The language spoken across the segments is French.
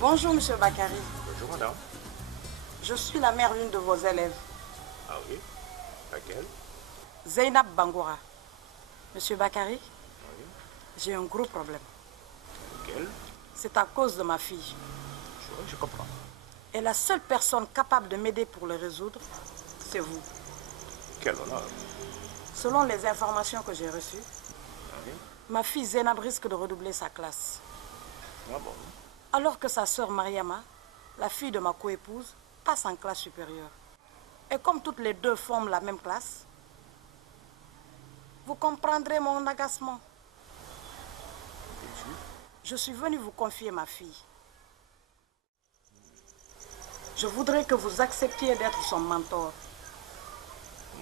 Bonjour, Monsieur Bakary. Bonjour, madame. Je suis la mère d'une de vos élèves. Ah oui? Laquelle? Zainab Bangoura. Monsieur Bakary, Oui. j'ai un gros problème. Laquelle? C'est à cause de ma fille. Je comprends. Et la seule personne capable de m'aider pour le résoudre, c'est vous. Quel honneur. Selon les informations que j'ai reçues, Oui. ma fille Zainab risque de redoubler sa classe. Ah bon? Alors que sa sœur Mariama, la fille de ma coépouse, passe en classe supérieure. Et comme toutes les deux forment la même classe, vous comprendrez mon agacement. Je suis venue vous confier ma fille. Je voudrais que vous acceptiez d'être son mentor.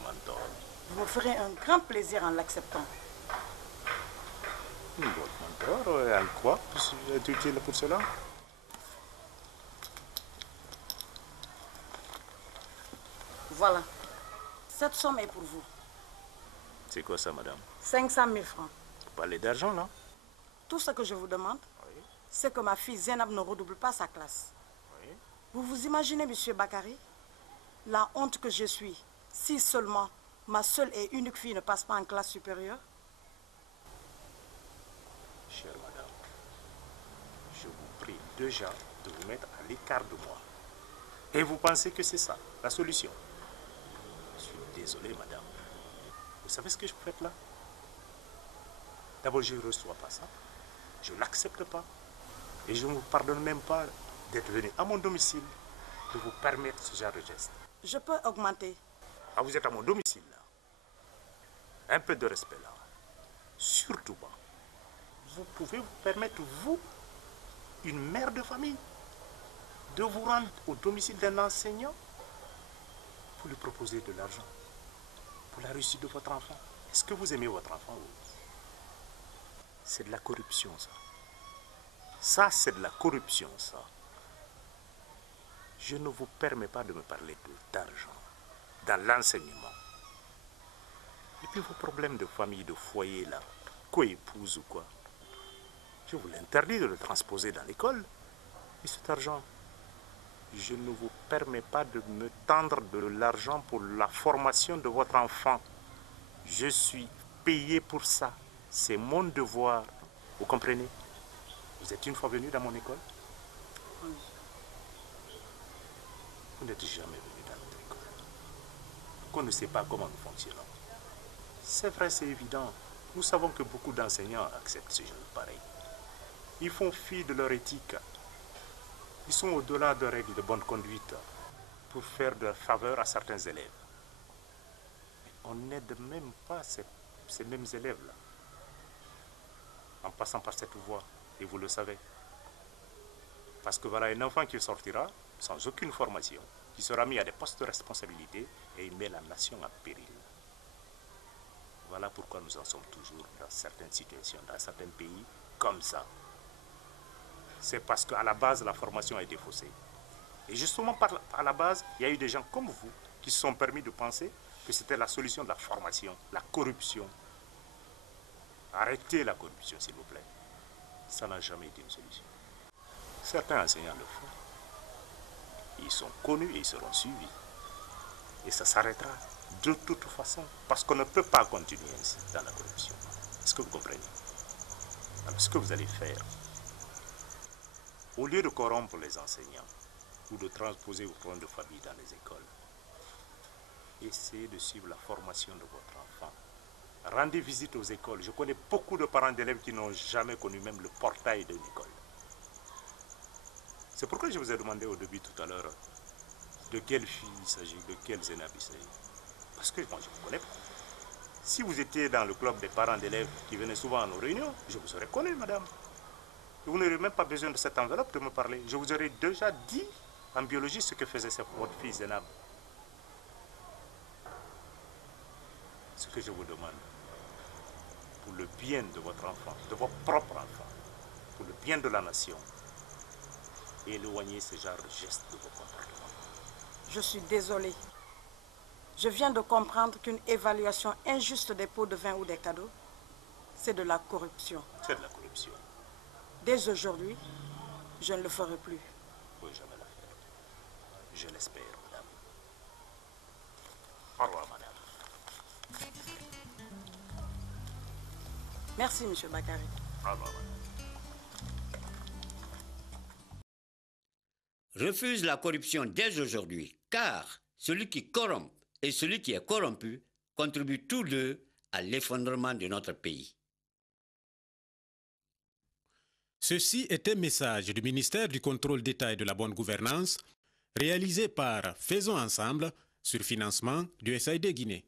Mentor. Vous me ferez un grand plaisir en l'acceptant. Votre mentor, en quoi es-tu utile pour cela? Voilà. Cette somme est pour vous. C'est quoi ça, madame? 500 000 francs. Vous parlez d'argent, là? Tout ce que je vous demande, Oui. c'est que ma fille Zainab ne redouble pas sa classe. Oui. Vous vous imaginez, Monsieur Bakary, la honte que je suis, si seulement ma seule et unique fille ne passe pas en classe supérieure? Chère madame, je vous prie déjà de vous mettre à l'écart de moi. Et vous pensez que c'est ça, la solution? Je suis désolé, madame. Vous savez ce que je fais là? D'abord, je ne reçois pas ça. Je ne l'accepte pas. Et je ne vous pardonne même pas d'être venu à mon domicile, de vous permettre ce genre de geste. Je peux augmenter. Ah, vous êtes à mon domicile, là. Un peu de respect, là. Surtout pas. Vous pouvez vous permettre, vous, une mère de famille, de vous rendre au domicile d'un enseignant pour lui proposer de l'argent pour la réussite de votre enfant. Est-ce que vous aimez votre enfant, vous? C'est de la corruption, ça. Ça, c'est de la corruption, ça. Je ne vous permets pas de me parler d'argent dans l'enseignement. Et puis vos problèmes de famille, de foyer, là, co-épouse ou quoi, je vous l'interdis de le transposer dans l'école. Et cet argent, je ne vous permets pas de me tendre de l'argent pour la formation de votre enfant. Je suis payé pour ça. C'est mon devoir. Vous comprenez? Vous êtes une fois venu dans mon école? Oui. Vous n'êtes jamais venu dans notre école. On ne sait pas comment nous fonctionnons. C'est vrai, c'est évident. Nous savons que beaucoup d'enseignants acceptent ce genre de pareil. Ils font fi de leur éthique. Ils sont au-delà de règles de bonne conduite pour faire de faveur à certains élèves. Mais on n'aide même pas ces mêmes élèves-là en passant par cette voie, et vous le savez. Parce que voilà un enfant qui sortira sans aucune formation, qui sera mis à des postes de responsabilité et il met la nation en péril. Voilà pourquoi nous en sommes toujours dans certaines situations, dans certains pays, comme ça. C'est parce qu'à la base, la formation a été faussée. Et justement, à la base, il y a eu des gens comme vous qui se sont permis de penser que c'était la solution de la formation, la corruption. Arrêtez la corruption, s'il vous plaît. Ça n'a jamais été une solution. Certains enseignants le font. Ils sont connus et ils seront suivis. Et ça s'arrêtera de toute façon. Parce qu'on ne peut pas continuer ainsi dans la corruption. Est-ce que vous comprenez? Alors, ce que vous allez faire, au lieu de corrompre les enseignants ou de transposer vos problèmes de famille dans les écoles, essayez de suivre la formation de votre enfant. Rendez visite aux écoles. Je connais beaucoup de parents d'élèves qui n'ont jamais connu même le portail d'une école. C'est pourquoi je vous ai demandé au début tout à l'heure de quelle fille il s'agit, de quelle Zainab il s'agit. Parce que moi je ne vous connais pas. Si vous étiez dans le club des parents d'élèves qui venaient souvent à nos réunions, je vous aurais connu, madame. Vous n'aurez même pas besoin de cette enveloppe de me parler. Je vous aurais déjà dit en biologie ce que faisait votre fille Zainab. Ce que je vous demande, pour le bien de votre enfant, de votre propre enfant, pour le bien de la nation, éloignez ce genre de gestes de vos comportements. Je suis désolée. Je viens de comprendre qu'une évaluation injuste des pots de vin ou des cadeaux, c'est de la corruption. C'est de la corruption. Dès aujourd'hui, Je ne le ferai plus. Vous pouvez jamais la faire. Je l'espère, madame. Au revoir, madame. Merci, monsieur Bakary. Au revoir, madame. Refuse la corruption dès aujourd'hui, car celui qui corrompt et celui qui est corrompu contribuent tous deux à l'effondrement de notre pays. Ceci est un message du ministère du Contrôle d'État et de la Bonne Gouvernance, réalisé par Faisons Ensemble sur financement du SAID Guinée.